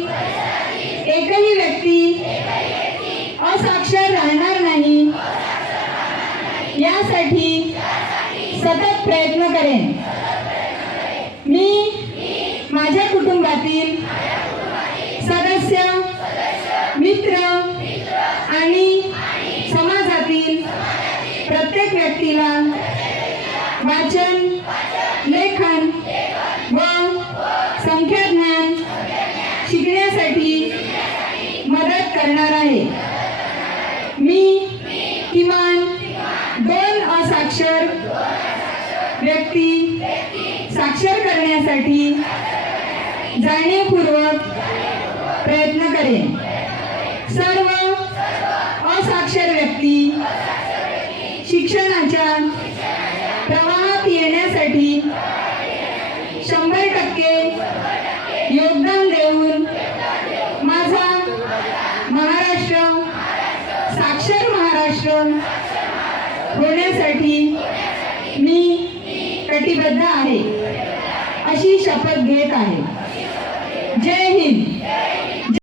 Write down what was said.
एकही व्यक्ती असाक्षर राहणार नाही यासाठी सतत प्रयत्न करेन। मी माझ्या कुटुंबातील सदस्य, मित्र आणि समाजातील प्रत्येक व्यक्तीला वाचन, लेखन व संख्याज्ञान शिकण्यासाठी मदत करणार आहे। मी किमान 2 असाक्षर व्यक्ती साक्षर करण्यासाठी जाणीवपूर्वक प्रयत्न करेन। सर्व असाक्षर व्यक्ती शिक्षणाच्या प्रवाहात येण्यासाठी 100% योगदान देऊन माझा महाराष्ट्र साक्षर महाराष्ट्र होण्यासाठी मी कटिबद्ध आहे, अशी शपथ घेत आहे। जय हिंद।